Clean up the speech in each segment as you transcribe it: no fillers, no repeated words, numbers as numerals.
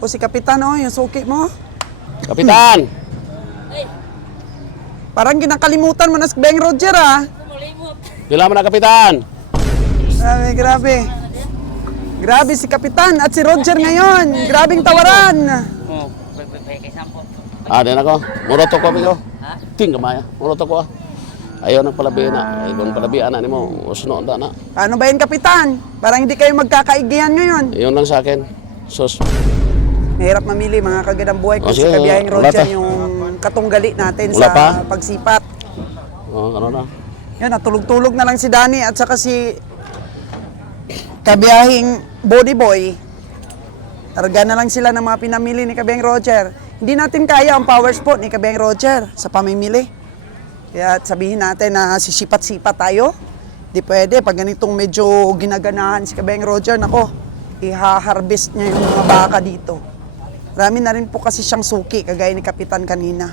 O si Kapitan, oh, yung suki mo. Kapitan! Parang ginakalimutan mo na si Beng Roger, ah. Pila mo na, Kapitan! Grabe, grabe. Grabe si Kapitan at si Roger ngayon. Grabing tawaran. Din ako. Muroto ko, amigo. Ting kamaya. Muroto ko, ah. Ayaw nang palabihan na. Ayaw nang palabihan na ni mo. Usno na na. Paano ba yun, Kapitan? Parang hindi kayo magkakaigihan ngayon. Iyon lang sa akin. Sus. Mahirap mamili mga kagandang buhay kung si Sige, Kabiyahing wala Roger pa. yung katunggali natin Wala sa pa? pagsipat. Ano na? Yan, natulog-tulog na lang si Danny at saka si Kabiyahing Body Boy. Targa na lang sila ng mga pinamili ni Kabiyahing Roger. Hindi natin kaya ang powers po ni Kabiyahing Roger sa pamimili. Kaya sabihin natin na sisipat-sipat tayo. Di pwede, pag ganitong medyo ginaganahan si Kabiyahing Roger, nako, iha-harvest niya yung mga baka dito. Marami na rin po kasi siyang suki, kagaya ni Kapitan kanina.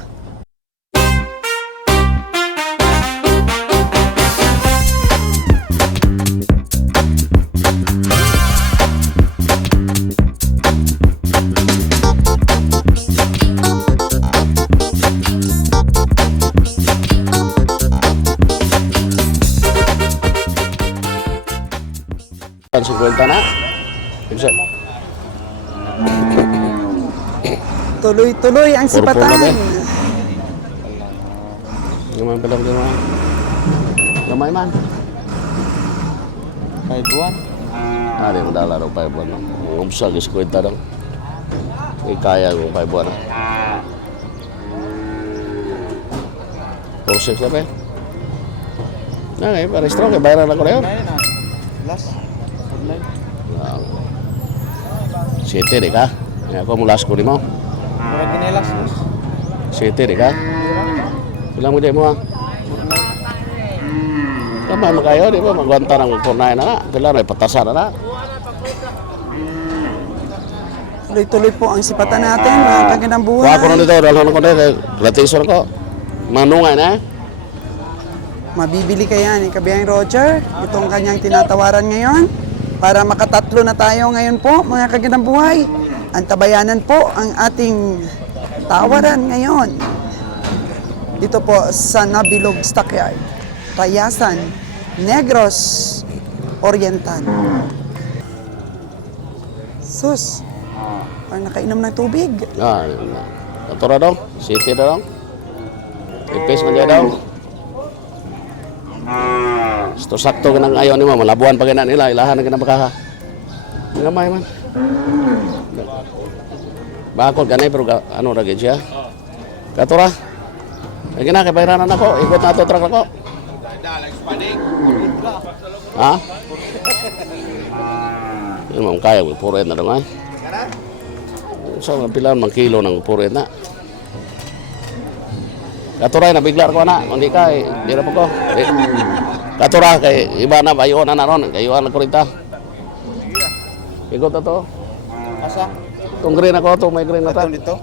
Ang 50 na. Ibsa. Tuloy-tuloy ang Purple na ba? sipatan. Gamay pa lang din man. Gamay man. 5-1. Di mo dala rin 5 buwan. Umsag is kwenta lang. Kaya yung 5 buwan. 4-6 na pa eh. Okay, parehistro. Kaya bayaran ako na yun. Last. City di ka? Ako mula ko ni mo. Murag kinelas. City di ka? Ilang mo dyan mo ha? Kamay mo kayo, di ba? Magwanta ng 4-9 na na. Kailan may patasan na na. Tuloy-tuloy po ang sipatan natin, mga kagandang buhay. Kuha ko na dito, dalhan ko dito. Gratisor ko. Manungay na eh. Mabibili kaya ni Kabiyahing Roger itong kanyang tinatawaran ngayon para makatatlo na tayo ngayon po, mga kagandang buhay. Antabayanan po ang ating tawaran ngayon. Dito po sa Nabilog Stockyard, Tayasan, Negros Oriental. Sus, parang nakainom ng tubig. Natura daw. City daw. Ipis man dyan daw. Gusto sakto ka ng ayaw ni mo. Malabuan pa gana nila. Ilahan na ka na baka. Gamay man. Bakod ganay pero ano lagi siya. Katura. Lagi na, kabayranan ako. Ikot na ito, truck ako. Ha? Yun mong kaya, puret na daw nga. So, pilan mang kilo ng puret na. Katuray, nabiglar ko na. Hindi ka, di na po ko. Katura, kay iba na, bayuan na ron. Kayuan na ko rin ta. Ikot na to. Asa? Itong green ako, itong may green na ta. Atong dito?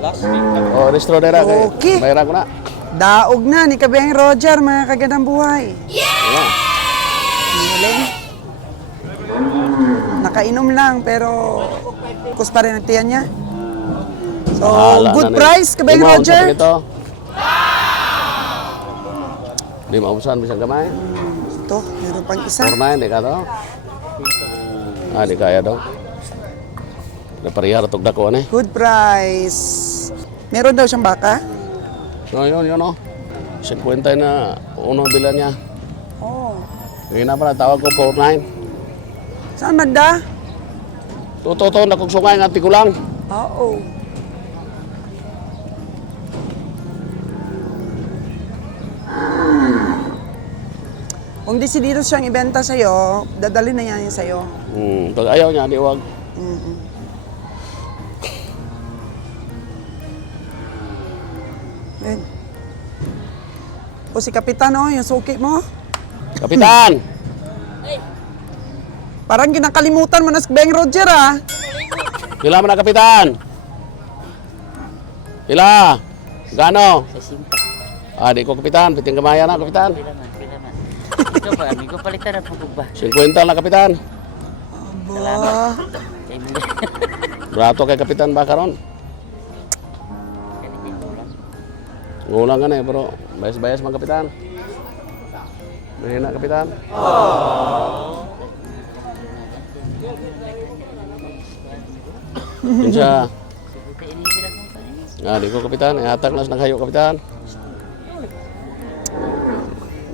Last. O, restro na na. Okay. Bayaran ko na. Daog na ni Kabiyahing Roger, mga kagandang buhay. Yeah. Galing. Nakainom lang, pero kus pa rin ang tiyan niya. So, good price, Kabiyahing Roger. Di maubusan, bisang gamay. Ito, meron pang isa. Formain, di ka to. Di kaya daw. Naparihar itong dako, ano eh. Good price. Meron daw siyang baka? So, yun, o. 50 na unang bilan niya. Oh. Ngayon na pala, tawag ko 49. Saan banda? Totoo, nakugsungay nga tigulang. Oo. Kung desidido siyang ibenta sa'yo, dadali na yan sa'yo. Pag ayaw niya, di wag. Yan. O si Kapitan, oh, yung suki mo. Kapitan! Parang ginakalimutan mo na si Beng Roger, ah. Pila mo na, Kapitan? Pila? Gano? Di ko, Kapitan. Piting kamaya na, Kapitan. Ito pa, amigo, palitan na po ba? 50 na, Kapitan. Aba. Brato kay kapitan ba karon? Kaya di kulang. Ngulang ka na eh, pero bayas-bayas mga kapitan. Mahina kapitan. Kinsa? Buti ini bilang mo pa rin. Di ko kapitan, ihatak na sa naghayo kapitan.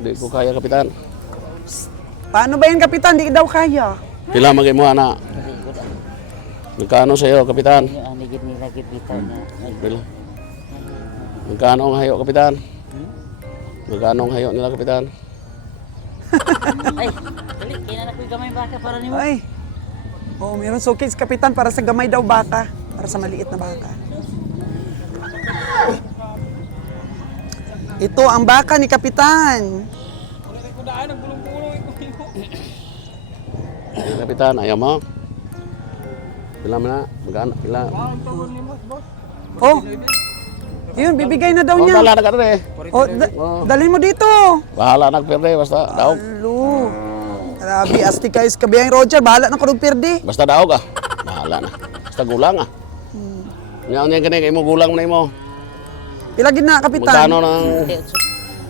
Di ko kaya kapitan. Paano ba yan, Kapitan? Di daw kaya. Pila magay mo ana? Hindi ko na. Magkano sa iyo kapitan? Yung anigid nila bitaw na. Pila. Magkano ang hayo kapitan? Magkano ang hayo nila kapitan? Ay, dali, kaya na ko yung gamay baka para ni mo. Ay. Oo, meron sukis, Kapitan, para sa gamay daw baka. Para sa maliit na baka. Ito ang baka ni Kapitan. Kapitan, ayaw mo? Pila mo na? Magkano? Pila? Oh. Yun, bibigay na daw Oh, niya. dala na ka rin eh. Oh, dalhin mo dito. Bahala nagperde, basta daog. Alo. Grabe, asti kayo sa kabiyang Roger. Bahala na ko ng pirdi. Basta daog ah. Bahala na. Basta gulang ah. Ngayon niya ganyan, kayo mo gulang na mo. Pilagin na, Kapitan. Magkano ng...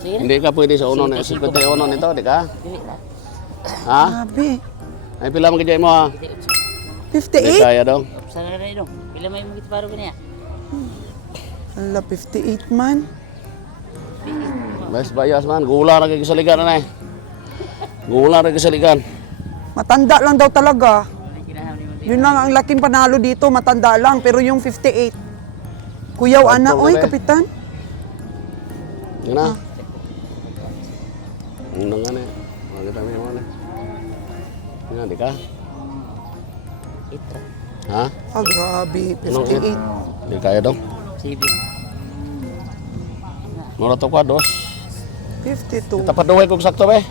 Sige na. Hindi ka pwede sa uno na 51 nito, di ka? Dili na. Ha? Grabe. Ay pila magkajay mo ha? Di 58? kaya daw. Sana na ito. Pila may mungkit paro ka niya. Ala, 58 man. Mas bayas man, gulang na kayo kasaligan na eh. Gulang na kayo kasaligan. Matanda lang daw talaga. Ano kinaham ni mo? Yun lang ang laking panalo dito, matanda lang. Pero yung 58. Kuyaw, ana, oy, Kapitan. Yun na. Ano nga na eh. Makita mo yung mga na. Di ka? Itra. Ha? Ah, grabe. Anong 58. Di kaya daw. Sibi. Mura to kwa, dos. 52. Tapaduhay kong sakto be.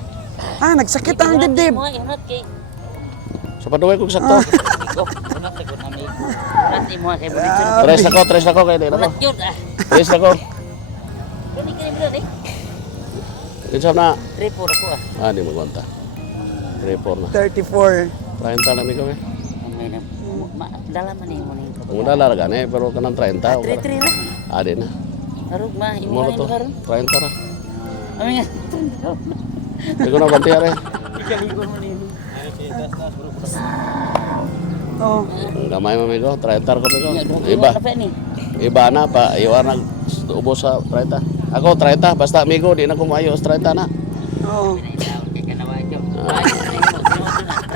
Ah, nagsakit ang dibdib. Mga iunat kay. Sa paduhay kong sakto. Iko. Unat ko na may. Unat mo kay Bulitson. Tres ako kaya di na ko. Unat yun ah. Tres ako. Kani kani bilang eh. Kinsam na. Report ako ah. Di magwanta. Report na. 34. 30 lang ikaw eh. May na. Dala man mo ni. Muna laragan eh, pero kanang 30. Tre na. Di na. Harug ma imo Mura man to. karon. 30 ra. Ami nga. Di ko na bantiya eh. Ikaligon mo ni. Oh. Gamay mo migo, 30 ko migo. Iba. Iba. Iba na pa, iwan na ubos sa 30. Ako 30, basta amigo, di na kumayo sa 30 na. Oo.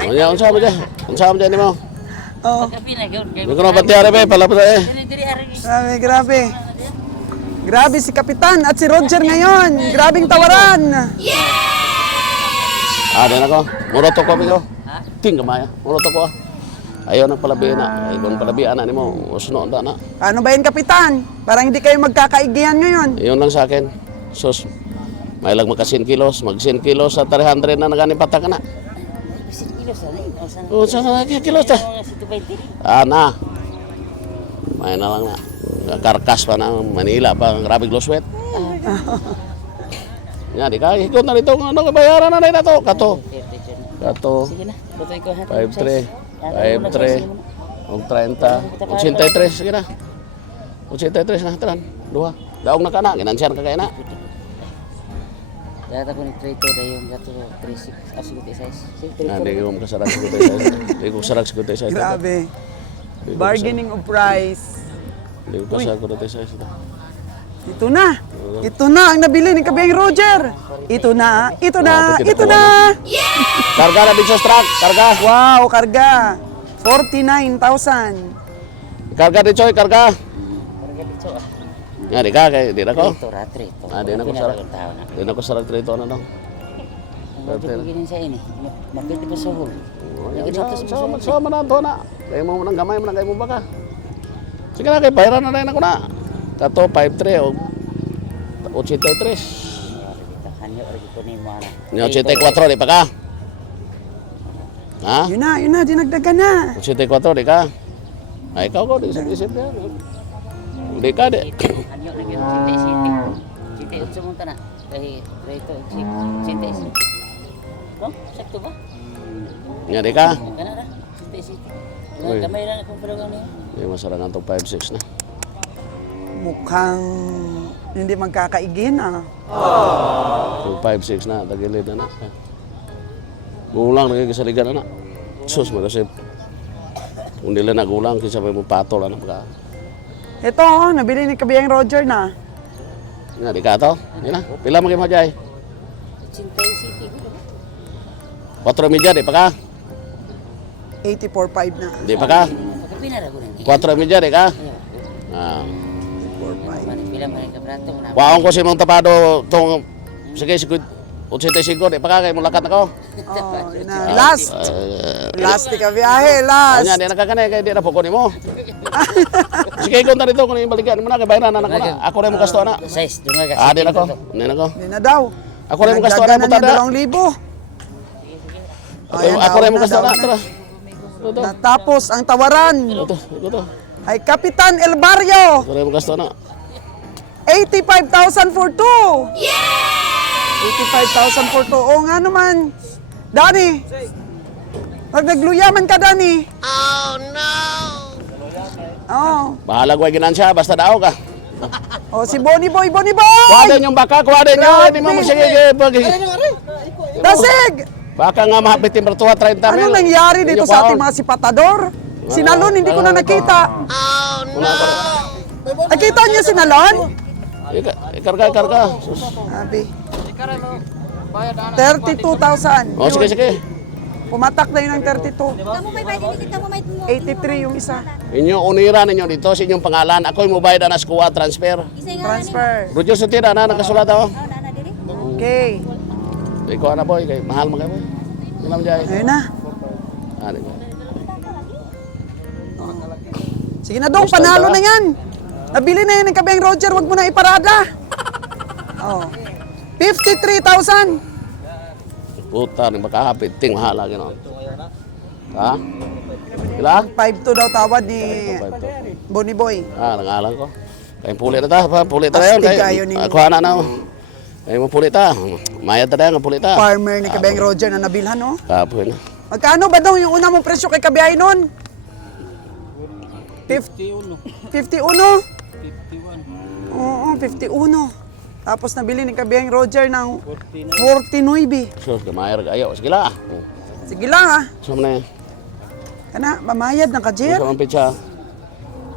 Unya, unsa mo dyan? Unsa mo dyan ni mo? Oo. Di ko na bantiya rin, palapos eh. Grabe, grabe. Grabe si Kapitan at si Roger ngayon. Grabing tawaran. Di na ko. Muroto ko migo. Ting kamaya. Muroto ko ah. Ayaw na palabi na. Ay, kung palabi na ni mo, usno na na. Paano ba yan, Kapitan? Parang hindi kayo magkakaigihan ngayon. Iyon lang sa akin. Sus, may lang magka 100 kilos. Mag 100 kilos sa 300 na naganipata ka na. O, saan na kilos ta? Na. May na lang na. Karkas pa na Manila pa. Grabe gloswet. Nga, di ka. Ikot na rito. Ano bayaran na rin na to? Kato. Sige na. Tutoy ko ha. 5-3. 5-3. Og 30. 83. Sige na. 83 na. Taran. Duha. Daog na ka na. Ginansyan ka kaya na. Data ko ni Trito na yung gato 36. Sige, 36. Hindi ko makasarag sa kutay sa Hindi ko kasarag sa kutay sa Grabe. Bargaining of price. Hindi ko kasarag sa kutay sa Ito na. Ito na ang nabili ni Kabeng Roger. Ito na. Ito na. Oh, Ito na. Karga na din sa truck. Karga. Wow, karga. 49,000. Karga din, Choy. Karga. Karga dito ah. Nga, di ka. Di na ko. Trito ra, Trito. Di na ko sarag. Di na ko sarag trito na daw. Pagpigilin sa ini. Mapiti pa sa hul. Sama na ito na. Kaya mo nang gamay mo na kayo mo baka. Sige na, kaya bayaran na rin ako na. Kato, 5-3 o 83. Hanyo lagi ko ni mo ana. Nga, 84, di pa ka? Ha? Yun na, dinagdagan na. 84, di ka? Ay, ikaw ko, di isip-isip yan. Di ka, di. Hanyo lagi ko City. City utso mo ta na. Kay Trito City. Oh, sakto ba? Nga, di ka? Kana ra. City. Uy. Kamay lang akong pulugan niyo. May masarangan itong 5-6 na. Mukhang hindi magkakaigin ah. Yung 5-6 na, tagilid na na. Gulang na kayo sa liga na na. Sus, magasip. Kung nila na gulang, kisa may mong patol na maka. Ito, oh, nabili ni Kabiyang Roger na. Nga, di ka to? Hindi na. Pila mo kayo majay? Chintay City ko. 4 media, di pa ka? 84.5 na. Di pa ka? Pagkapinara ko rin. 4 media, di ka? Ah. 84.5. Pila man ka prato mo na. Waong ko si mong tapado tong sige 85 di pa ka kay mulakat ako. Oh, yun na. Last. Last ni Kabiyahe, last. Anya di nakakanay kay di na poko nimo. Sige ko ta dito kun balikan mo na kay bayaran anak ko na. Ako rin mo gasto na. Size, dunga ka. Ah, di na ko. Di na ko. Hindi na daw. Ako rin mo gasto na Nagdaga puta niya da. 2,000. Ayan, Ako rin mo daw gasto na. daw Tara. Ito. Natapos ang tawaran Ito. ay Kapitan El Barrio. Ako rin mo gasto na. 85,000 for two. Yeah! 85,000 for two. Oo nga naman. Dani. Pag nagluyaman ka, Dani. Oh, no. Oh. Bahala ko ay ginansya basta daw ka. Oh, si Bonnie Boy. Kuha din yung baka, kuha din yung hindi mo sige pag Dasig! baka nga mahapit temperatura 30 mil. Ano nangyari dito sa ating mga sipatador? Sinalon, hindi ko na nakita. Nakita niyo sinalon? Ikarga. Sus. Sabi. 32,000. Oh, sige. Pumatak na yun ng 32. Kamu may bayad dito, kamu may 83 yung isa. Inyo unira ninyo dito sa inyong pangalan. Ako yung mobile na SQA transfer. isa nga Transfer. Roger Sutira na nakasulat ako. na diri. Okay. Ikaw na boy, kay mahal mo kayo boy. Ilam jay. Ayun na. Ano ko? Sige na dong, panalo na yan. Nabili na yan ng Kabeng Roger, wag mo na iparada. Oh. 53,000. Puta, ni makahapit ting mahal lagi no. Ha? Ila? 5-2 daw tawad ni Bonnie Boy. Ah, nangalan ko. Kay puli na ta, puli ta na yun. Astig kayo ninyo. Ako na na. Ay mo puli ta. Mayad ta na puli ta. Farmer ni Kabeng Roger na nabilhan, no? Kapoy na. Magkano ba daw yung una mong presyo kay Kabiyahe nun? 51. 51? 51. Oo, 51. Tapos nabili ni Kabiyang Roger ng 49. Sus, kamayar kayo. Sige la. Sige lang ha. Saan na yan? Kana, mamayad ng kajir. Saan ang pizza?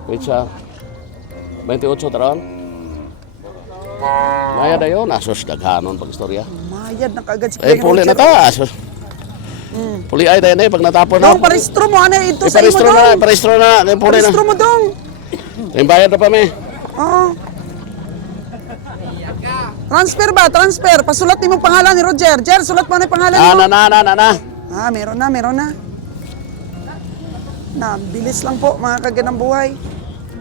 Pizza. 28 taron. Mayad na yun. Sus, daghanon pag istorya. Mamayad ng kagad si Eh, Kabiyang puli Roger. na ta. Sus. Puli ay tayo na pag natapon na. Dong, paristro mo. Ano ito sa imo Paristro na, dong? paristro na. Kaya puli na. Paristro mo dong. Kaya bayad na pa may. Oo. Transfer ba? Transfer. Pasulat mo pangalan ni Roger. Jer, sulat mo na yung pangalan mo. Na. Ah, meron na. Na, bilis lang po mga kaganang buhay.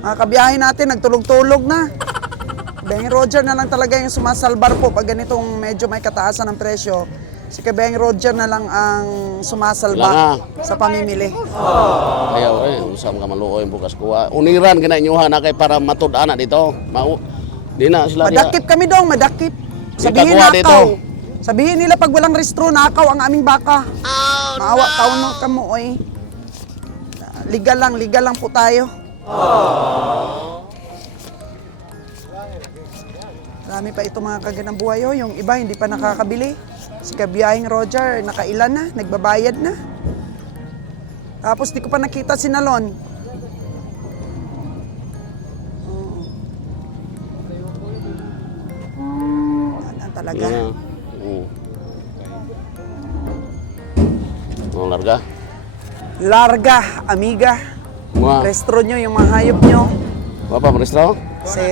Mga kabiyahe natin, nagtulog-tulog na. Kabeng Roger na lang talaga yung sumasalbar po pag ganitong medyo may kataasan ng presyo. Si Kabeng Roger na lang ang sumasalba sa pamimili. Ayaw eh, usam ka maluoy bukas kuha. Uniran ginainyuhan na kay para matud-ana dito. Di na sila Madakip kami dong, madakip. Sabihin Ikakuha nakaw. dito. Sabihin nila pag walang restro, nakaw ang aming baka. Maawa taon no kamo, oy. Ligal lang po tayo. Marami pa ito mga kaganang buhay, oh. Yung iba hindi pa nakakabili. Si Kabiyahing Roger, nakailan na, nagbabayad na. Tapos di ko pa nakita si Nalon. Ano talaga? Mga larga. Larga, amiga. Mga. Restro nyo, yung mga hayop nyo. Papa, maristro? Kasi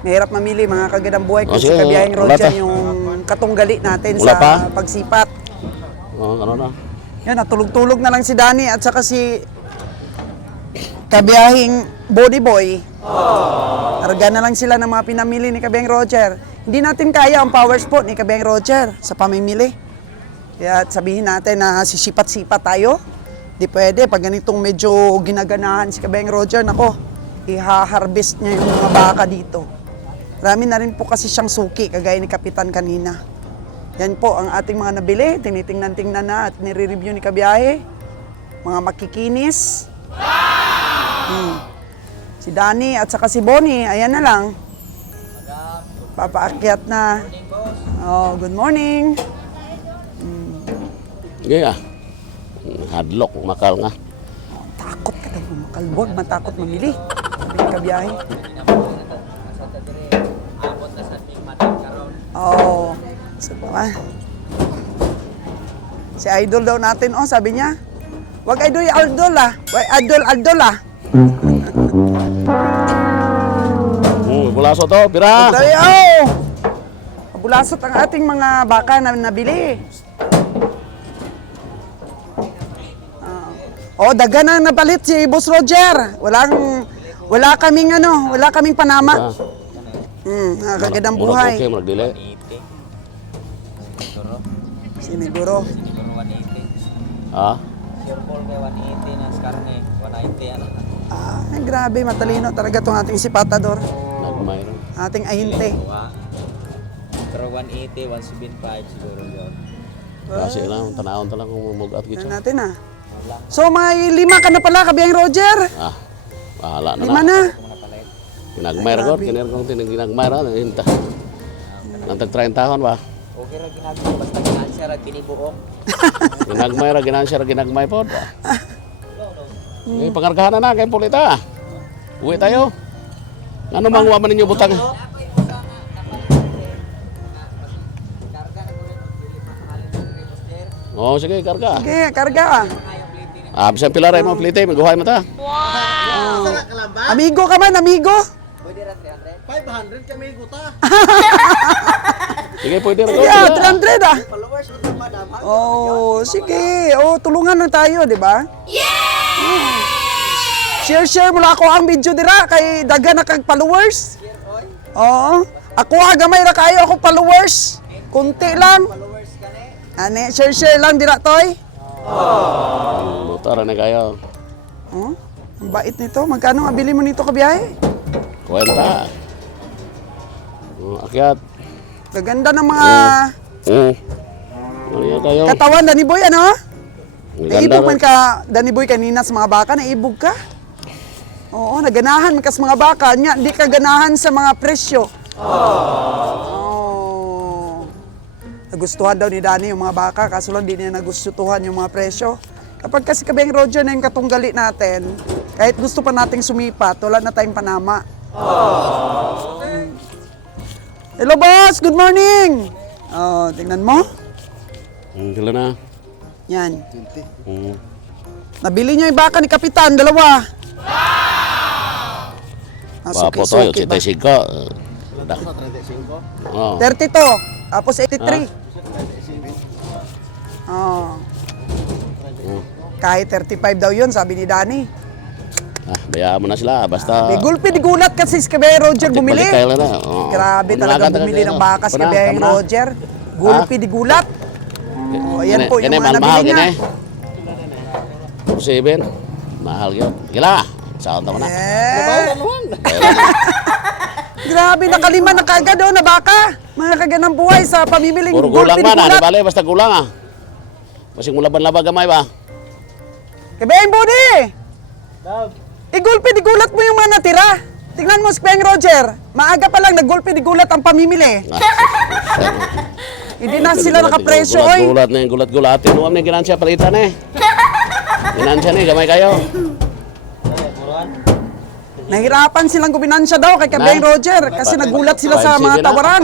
mahirap mamili mga kagandang buhay kung Oh, si sige, Kabiyahing wala Roger pa. yung katunggali natin Wala sa pa? pagsipat. Oo, ano na. Yan, natulog-tulog na lang si Danny at saka si Kabiyahing Body Boy. Arga na lang sila ng mga pinamili ni Kabiyahing Roger. Hindi natin kaya ang powers po ni Kabiyahing Roger sa pamimili. Kaya sabihin natin na sisipat-sipat tayo. Di pwede, pag ganitong medyo ginaganahan si Kabiyahing Roger, nako, iha-harvest niya yung mga baka dito. Marami na rin po kasi siyang suki, kagaya ni Kapitan kanina. Yan po ang ating mga nabili, tinitingnan-tingnan na at nire-review ni Kabiyahe. mga makikinis. Si Danny at saka si Bonnie, ayan na lang. Papaakyat na. Oh, good morning. Gaya. Hadlok, makal nga. Takot ka tayo makalbog, matakot mamili. Sabi ka biyahe. Oh, so naman. Si idol daw natin, oh, sabi niya. Wag idol Aldol ah. Wag Aldol ah. Bulaso to, pira. Tayo! Bulasot ang ating mga baka na nabili. Daga na nabalit si Boss Roger. Wala kaming panama. Nakakagandang buhay. Okay, magdili. Siniguro. Ha? Sure Paul kay 180 na skarne. 190 ano. Grabe, matalino talaga itong ating si Patador. Nagmayroon. Ating ahinte. Pero 180, 175 siguro yun. Kasi lang, tanahon talang kung mugat Tignan gito. natin ah. So may 5 ka na pala, kabiyang Roger. Bahala na 5 na. Ginagmayra ko, kinirkong ginagmayra. Nantag 30 tahon ba? Okay ra ginagawa basta ginansya ra pinibuong. Ginagmayra, ginagmay po. Pangargahan na kay Pulita. Uwi tayo. Ano manguha man ninyo butang? Sige, karga. Sige, karga. Bisan pilaray mo, plite, maguhay mo ta. Amigo ka man, amigo. Sige, pwede rin. Sige, 300 ah. Sige. Tulungan na tayo, di ba? Share mo lang ako ang video dira kay daga na kag followers. Oo. Ako gamay ra kayo ako followers. Kunti lang. Ane, share lang dira toy. Motor na kayo. Ang bait nito. Magkano ang bili mo nito kabiyahe? Kwenta. Akyat. Gaganda ng mga Ano yan kayo? katawan, Danny Boy, ano? Ang Naibog ganda man ka, Danny Boy, kanina sa mga baka, naibog ka? Oo, naganahan man ka sa mga baka, di ka ganahan sa mga presyo. Nagustuhan daw ni Danny yung mga baka, kaso lang di niya nagustuhan yung mga presyo. Kapag kasi Kabeng Roger na yung katunggali natin, kahit gusto pa nating sumipat, wala na tayong panama. Hello boss, good morning! Tingnan mo. Kila na. Yan. Nabili niya yung baka ni Kapitan, 2. Papo to, Suki-suki ba? 35. 32, tapos 83. Kahit 35 daw yun, sabi ni Danny. Bayaan mo na sila, basta... May gulpi di gulat kasi si Kabeng Roger bumili. Balik kayo na. Grabe talaga bumili ng baka si Kabeng Roger. Gulpi di gulat. Ayan po yung mga nabili niya. 7. Mahal yun. Kila, saan tao na? Grabe, nakalima na kagad na baka. Mga kaganang buhay sa pamimiling Puro gulpi gulang di man, di gulat. bale, basta gulang Masing mulaban-labag gamay ba? Kabeng Budi! Igulpi di gulat mo yung mga natira. Tingnan mo si Kabeng Roger. Maaga pa lang naggulpi di gulat ang pamimili. Hindi na sila nakapresyo, oy. Gulat na yung gulat-gulatin. Huwag na ginansya palitan Ginansya gamay kayo. Nahirapan silang gubinansya daw kay Kabeng Roger kasi nagulat sila sa mga 5-7 na. tawaran.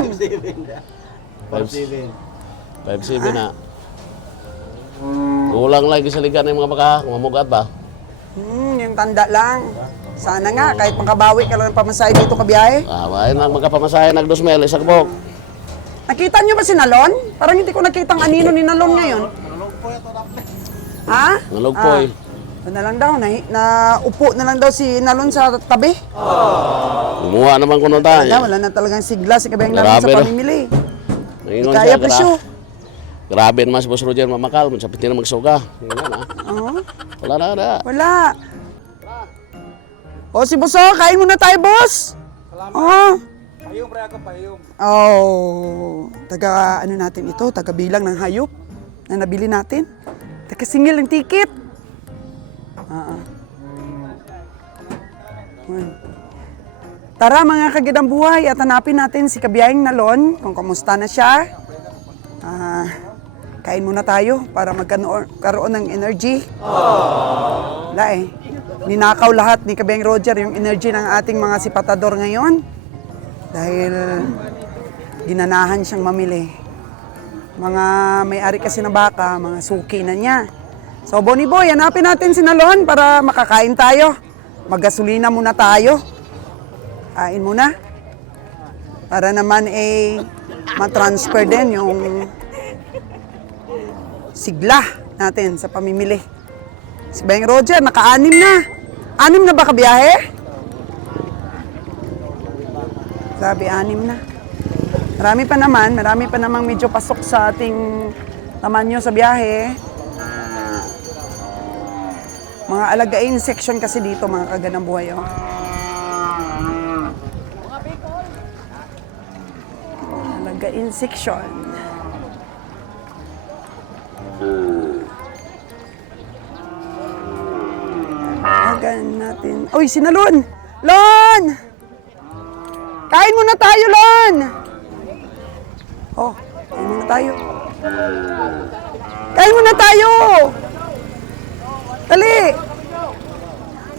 5-7 na. Gulang lagi sa ligan ng mga baka, mamugat ba? Yung tanda lang. Sana nga, kahit makabawi ka lang ng pamasahe dito kabiyahe. Ayun lang magkapamasahe, nag-2,000, isa kabok. Nakita niyo ba si Nalon? Parang hindi ko nakita ang anino ni Nalon ngayon. Ha? Nalugpoy. Na lang daw, naupo na lang daw si Nalon sa tabi. Kumuha naman ko nung tayo. Wala na talagang sigla si Kabeng Nalon sa Grabe, no? pamimili. Nangingon Kaya siya, presyo. Grabe naman si Boss Roger mamakal, magsapit na magsuga. Wala na. Wala. Si Boss, kain muna tayo, Boss. Payong pre ako payong. Taga ano natin ito, taga bilang ng hayop na nabili natin. Taga singil ng ticket. Tara mga kagidang buhay at hanapin natin si Kabiyahing Nalon kung kamusta na siya. Kain muna tayo para magkaroon ng energy. Wala eh. Ninakaw lahat ni Kabiyahing Roger yung energy ng ating mga sipatador ngayon. Dahil ginanahan siyang mamili. Mga may-ari kasi na baka, mga suki na niya. So Bonnie Boy, hanapin natin si Nalon para makakain tayo. Maggasolina muna tayo. Kain muna. Para naman matransfer din yung sigla natin sa pamimili. Si Kabiyahing Roger, naka-anim na. 6 na ba kabiyahe? Sabi, 6 na. Marami pa namang medyo pasok sa ating tamanyo sa biyahe. Mga alagain section kasi dito, mga kaganang buhay. Oh. Alagain section. Agan natin. Uy, si Nalon! Lon! Kain muna tayo, Lon! Oh, kain muna tayo. Kain muna tayo! Dali!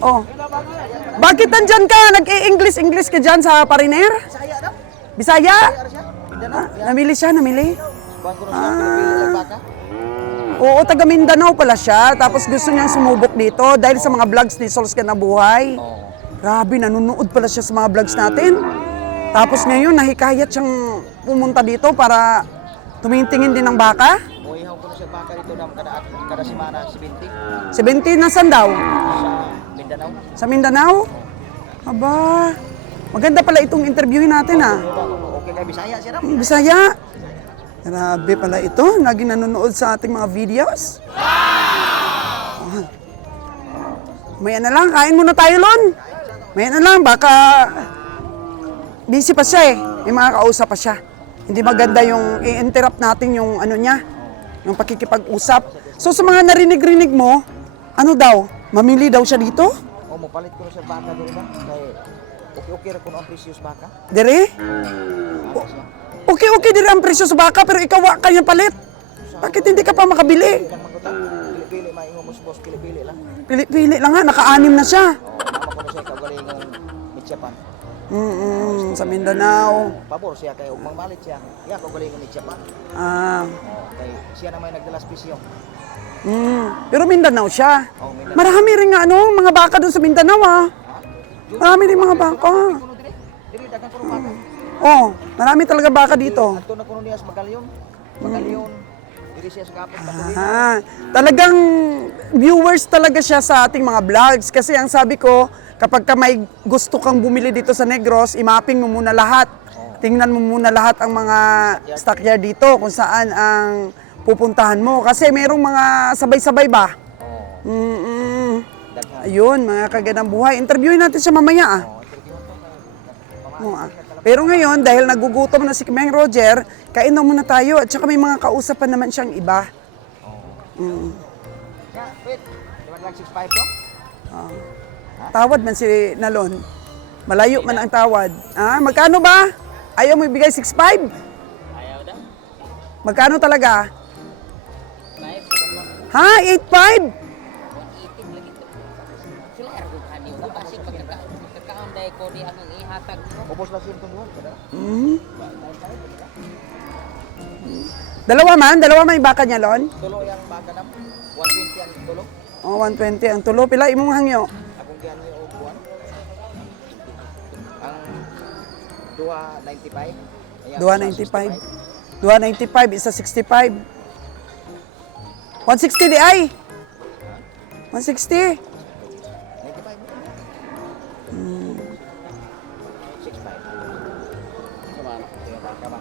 Oh. Bakit nandyan ka? Nag-i-English ka dyan sa Pariner? Bisaya? Namili siya, namili? Oo, taga Mindanao pala siya. Tapos gusto niyang sumubok dito dahil sa mga vlogs ni Sols Ka na Buhay. Grabe, nanonood pala siya sa mga vlogs natin. Tapos ngayon, nahikayat siyang pumunta dito para tumitingin din ng baka. Muihaw ko na siya baka dito na kada semana 70 70 na saan daw? sa Mindanao. Sa Mindanao? Aba, maganda pala itong interviewin natin ah. Okay kay Bisaya siya na. Bisaya. Grabe pala ito. Lagi nanonood sa ating mga videos. Wow! Maya na lang, kain muna tayo, Lon. Maya na lang, baka busy pa siya eh. May mga kausap pa siya. Hindi maganda yung i-interrupt natin yung ano niya, yung pakikipag-usap. So sa mga narinig-rinig mo, ano daw? Mamili daw siya dito? O mopalit ko na siya baka dito na kay okay ra kuno ang precious baka. Dire? Okay din ang presyo sa baka pero ikaw wa kanya palit. Bakit hindi ka pa makabili? Pili maingon mo boss, pili lang. Pili lang nga, naka-6 na siya. Nama ko na siya kaugalingong Mityapan. Sa Mindanao. Pabor siya kay ug mangbalit siya. Ya kaugalingong Mityapan. Kay siya na may nagdalas pisyo. Pero Mindanao siya. Oh, Mindanao. Marami rin nga mga baka doon sa Mindanao ah. Marami rin mga baka. Kuno diri dagan puro baka. Oh, marami talaga baka dito. Adto na kuno niya sa Magalyon. Magalyon. Diri siya sa Gapon Katulina. Talagang viewers talaga siya sa ating mga vlogs. Kasi ang sabi ko, kapag ka may gusto kang bumili dito sa Negros, i-mapping mo muna lahat. Tingnan mo muna lahat ang mga stockyard dito kung saan ang pupuntahan mo. Kasi merong mga sabay-sabay ba? Ayun, mga kagandang buhay. Interviewin natin siya mamaya ah. Pero ngayon, dahil nagugutom na si Kabiyahing Roger, kain na muna tayo at saka may mga kausap pa naman siyang iba. Ya, wait. Diba lang 65 to? Tawad man si Nalon. Malayo man ang tawad. Magkano ba? Ayaw mo ibigay 6.5? Ayaw daw. Magkano talaga? 5. Ha? 8.5? 180 lagi to. Sila ergo kaniyo na kasi pagkakaunday ko di akong ihatag mo. Ubos na siya itong kada. Dalawa man yung baka niya, Lon? Tulo yang baka na. 120 ang tulo. Oh, 120 ang tulo. Pila imong hangyo? Akong giyan niyo og buwan. Ang 295. Ayan, 295. 295, isa 65. 160 di ay. 160. 95. 65. Sama na. Kaya baka ba?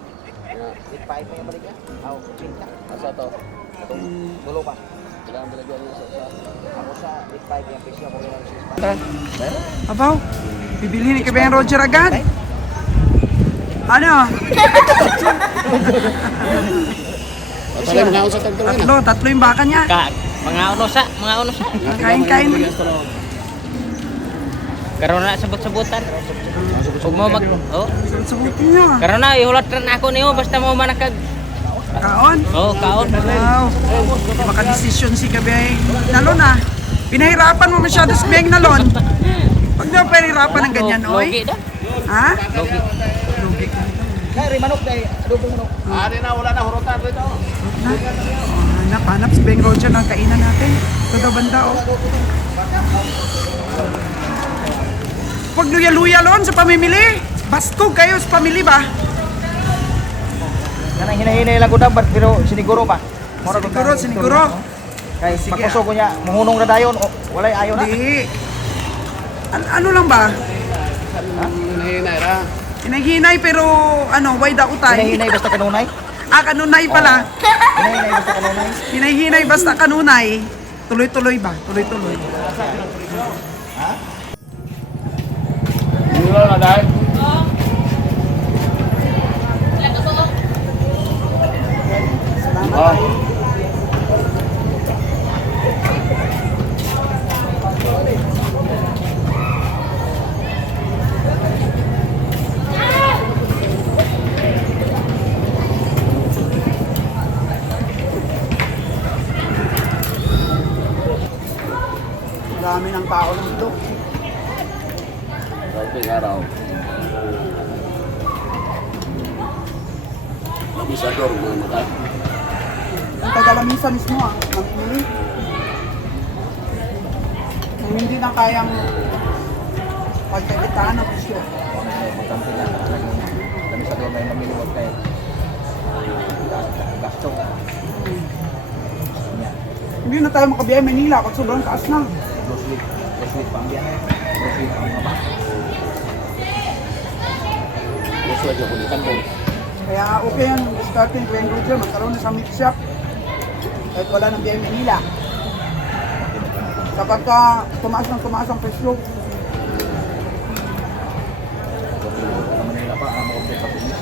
85 pa yung balik niya? Aw, pinta. Asa to? Tulo pa. Kailangan bilagyan niya sa Ako sa 85 yung presyo ko yung 65. Abaw, bibili ni Kabiyahing Roger agad. Ano? At saka mga sa tagtuloy na. Tatlo yung baka niya. Mga unosa, mga unosa. Kain-kain. Karon na sabot-sabutan. Ug mo mag oh. Sabutin nyo. Karon na ihulat rin ako niyo basta mo manakag. Kaon. Oh, kaon. Wow. Makadesisyon si Kabeng Nalon ah. Pinahirapan mo masyado si Kabeng Nalon. Pag daw pinahirapan ng ganyan, oy. Logi da. Ha? Logi. Kaya manok dahil adobong manok. Ari na, wala na hurutan rito. Hanap si Beng Roger ng kainan natin. Ito daw banda, oh. Pag luya-luya lon sa pamimili. Baskog kayo sa pamili ba? Kanang hinahinay lang ko dapat pero siniguro pa. Siniguro. Kay Sige. pakuso ko niya, muhunong na dayon, walay ayo na. Hindi. Ano lang ba? Hinahinay ra. Hinahinay pero ano, why da utay? Hinahinay basta kanunay. Kanunay pala. Hinahinay basta kanunay. Hinahinay basta kanunay. Tuloy-tuloy ba? Tuloy-tuloy. Wala na dahil. Oh. Marami ng tao dito. Rating araw. Labisador mga mata. Ang tagalamisa mismo mamimili. Kung hindi na kayang pagkakitaan ng presyo. Magkampi na. Kami sa doon may mamiliwag kayo. Gasto. Hindi na tayo makabiyay Manila pag sobrang taas na. Roslit pa ang biyahe. Roslit ang mga ba. Gusto aja ko ni kanton. Kaya okay yan, starting Beng Roger, magkaroon na sa meat shop. Kahit wala ng biyay Manila. Kapag ka tumaas ang presyo, Sa Manila pa, ang mga sa Pinis.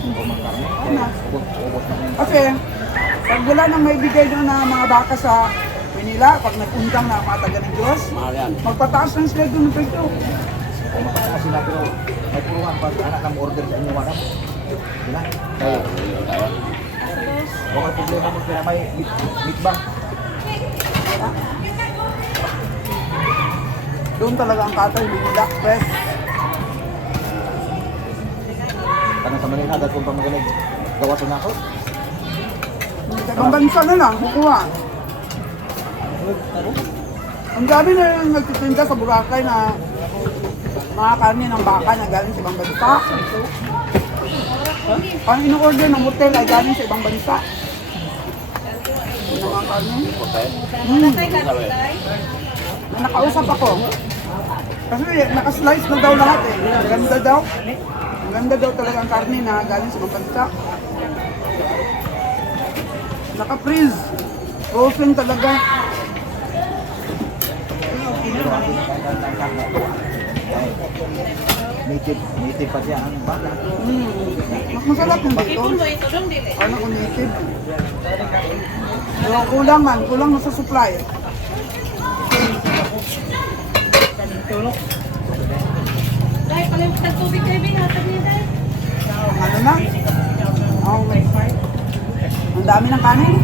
O mga karne. na. Ubos na yung Kasi, pag wala nang may bigay doon na mga baka sa Manila, pag nag-undang na mga taga ng Diyos, Mahal yan. magpataas ng sila doon ng presyo. kung makataas sila pero may puruhan pag anak ng order sa inyo madam. Sila. Ah, ayun tayo. Baka problema mo sila may meat ba? Doon talaga ang katay, Manila Express. Tanong sa Manila, dahil kung pamagaling gawa sa nako. Sa ibang bansa na lang, kukuha. Ang dami na yung nagtitinda sa Boracay na mga karne ng baka na galing sa ibang bansa. Ang ino-order ng hotel ay galing sa ibang bansa. Yung mga karne. Sabi. Na nakausap ako. Kasi nakaslice na daw lahat eh. Ang ganda daw. Ang ganda daw talaga ang karne na galing sa ibang bansa. Naka-freeze. Frozen talaga. Native pa siya ang baka. Mas masarap yung dito. Ano kung native? Pero kulang man. Kulang na sa supply. Dahil pala yung tagtubig kayo, binatag niya dahil. Ano na? Ang dami ng kanin.